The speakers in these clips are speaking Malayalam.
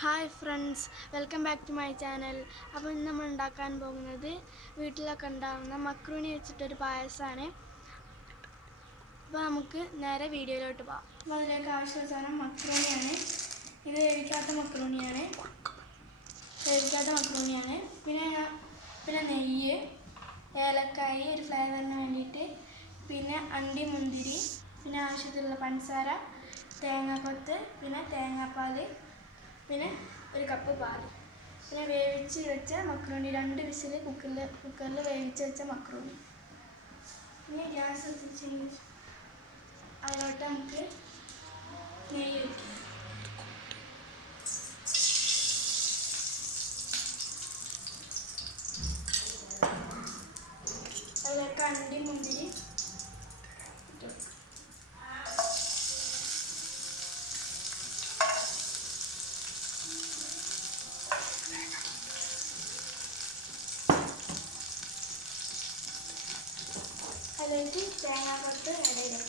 Hi friends, welcome back to my channel. അപ്പോൾ ഇന്ന് നമ്മൾ ഉണ്ടാക്കാൻ പോകുന്നത് വീട്ടിലൊക്കെ ഉണ്ടാകുന്ന മക്രൂണി വെച്ചിട്ടൊരു പായസമാണ്. അപ്പോൾ നമുക്ക് നേരെ വീഡിയോയിലോട്ട് പോകാം. അപ്പോൾ അതിലേക്ക് ആവശ്യമുള്ള സാധനം മക്രൂണിയാണ്. ഇത് വേവിക്കാത്ത മക്രൂണിയാണ്. പിന്നെ നെയ്യ്, ഏലക്കായി ഒരു ഫ്ലേവറിന് വേണ്ടിയിട്ട്, പിന്നെ അണ്ടി മുന്തിരി, പിന്നെ ആവശ്യത്തിലുള്ള പഞ്ചസാര, തേങ്ങാക്കൊത്ത്, പിന്നെ തേങ്ങാപ്പാൽ, പിന്നെ ഒരു കപ്പ് പാൽ, പിന്നെ വേവിച്ച് വെച്ച മക്രോണി, 2 വിസിൽ കുക്കറിൽ വേവിച്ച് വെച്ച മക്രോണി. ഇനി ഗ്യാസ് കത്തിച്ച് അതിലോട്ട് നമുക്ക് നെയ്യ് വയ്ക്കാം. അതിലേക്ക് അണ്ടി മുന്തിരി അതിലേക്ക് തേങ്ങാക്കൊത്ത് ഇടയിടും.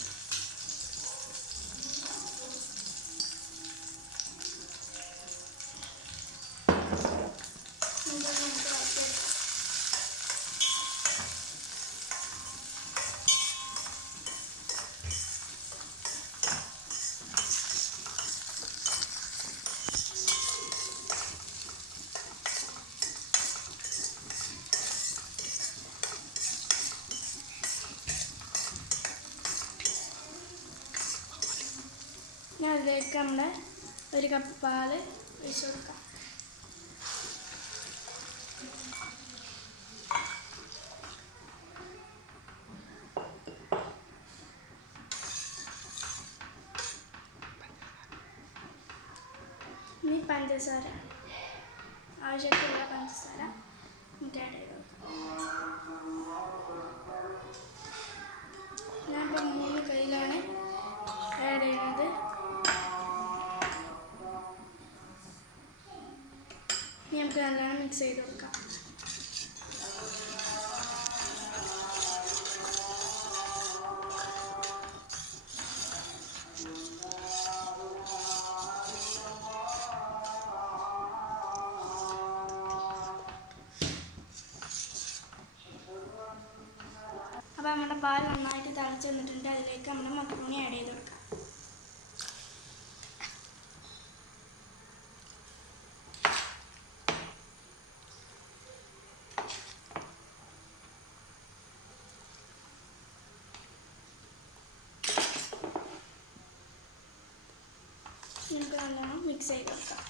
ഞാൻ അതിലേക്ക് നമ്മുടെ ഒരു കപ്പ് പാൽ ഒഴിച്ച് കൊടുക്കാം. ഇനി പഞ്ചസാര, ആവശ്യത്തിലുള്ള പഞ്ചസാര നമുക്ക് ആഡ് ചെയ്ത് കൊടുക്കാം. ഞാനിപ്പോൾ 3 കയ്യിലാണ് ആഡ് ചെയ്യുന്നത്. ഇനി നമുക്ക് നല്ലോണം മിക്സ് ചെയ്ത് കൊടുക്കാം. അപ്പോൾ നമ്മുടെ പാൽ നന്നായിട്ട് തിളച്ച് വന്നിട്ടുണ്ട്. അതിലേക്ക് നമ്മൾ മക്രോണി ആഡ് ചെയ്ത് കൊടുക്കാം. നമുക്ക് നല്ലോണം മിക്സ് ചെയ്ത് കൊടുക്കാം.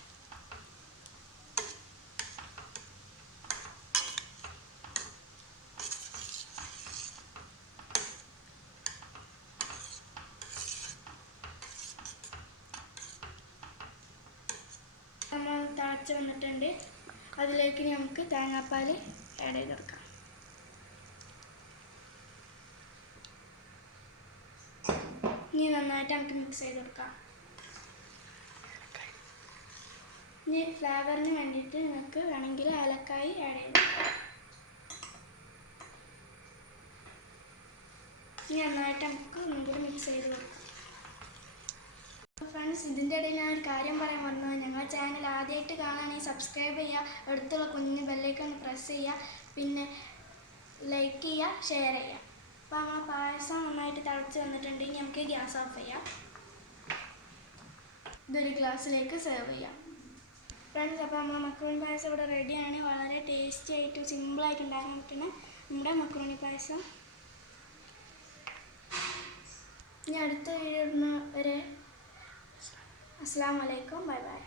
നമ്മൾ തിളച്ച് വന്നിട്ടുണ്ട്. അതിലേക്ക് നമുക്ക് തേങ്ങാപ്പാൽ ആഡ് ചെയ്ത് കൊടുക്കാം. ഇനി നന്നായിട്ട് നമുക്ക് മിക്സ് ചെയ്ത് കൊടുക്കാം. ഇനി ഫ്ലേവറിന് വേണ്ടിയിട്ട് നിങ്ങൾക്ക് വേണമെങ്കിൽ ഏലക്കായി ആഡ് ചെയ്ത് കൊടുക്കാം. ഇനി നന്നായിട്ട് നമുക്ക് ഒന്നും കൂടി മിക്സ് ചെയ്ത് കൊടുക്കാം. ഫ്രണ്ട്സ്, ഇതിൻ്റെ ഇടയിൽ ഞാനൊരു കാര്യം പറയാൻ വന്നത്, ഞങ്ങളുടെ ചാനൽ ആദ്യമായിട്ട് കാണുകയാണെങ്കിൽ സബ്സ്ക്രൈബ് ചെയ്യുക, അടുത്തുള്ള കുഞ്ഞ് ബെല്ലൈക്കൺ പ്രസ് ചെയ്യുക, പിന്നെ ലൈക്ക് ചെയ്യുക, ഷെയർ ചെയ്യുക. അപ്പോൾ നമ്മൾ പായസം നന്നായിട്ട് തിളച്ച് വന്നിട്ടുണ്ട്. ഇനി നമുക്ക് ഗ്യാസ് ഓഫ് ചെയ്യാം. ഇതൊരു ഗ്ലാസ്സിലേക്ക് സെർവ് ചെയ്യാം. ഫ്രണ്ട്സ്, അപ്പോൾ നമ്മൾ മക്രോണി പായസം ഇവിടെ റെഡിയാണ്. വളരെ ടേസ്റ്റി ആയിട്ട് സിമ്പിളായിട്ട് ഉണ്ടാക്കാൻ പറ്റുന്ന നമ്മുടെ മക്രോണി പായസം. ഇനി അടുത്ത വീഡിയോ ഇടുന്ന വരെ അസ്സലാമു അലൈക്കും, ബൈ ബൈ.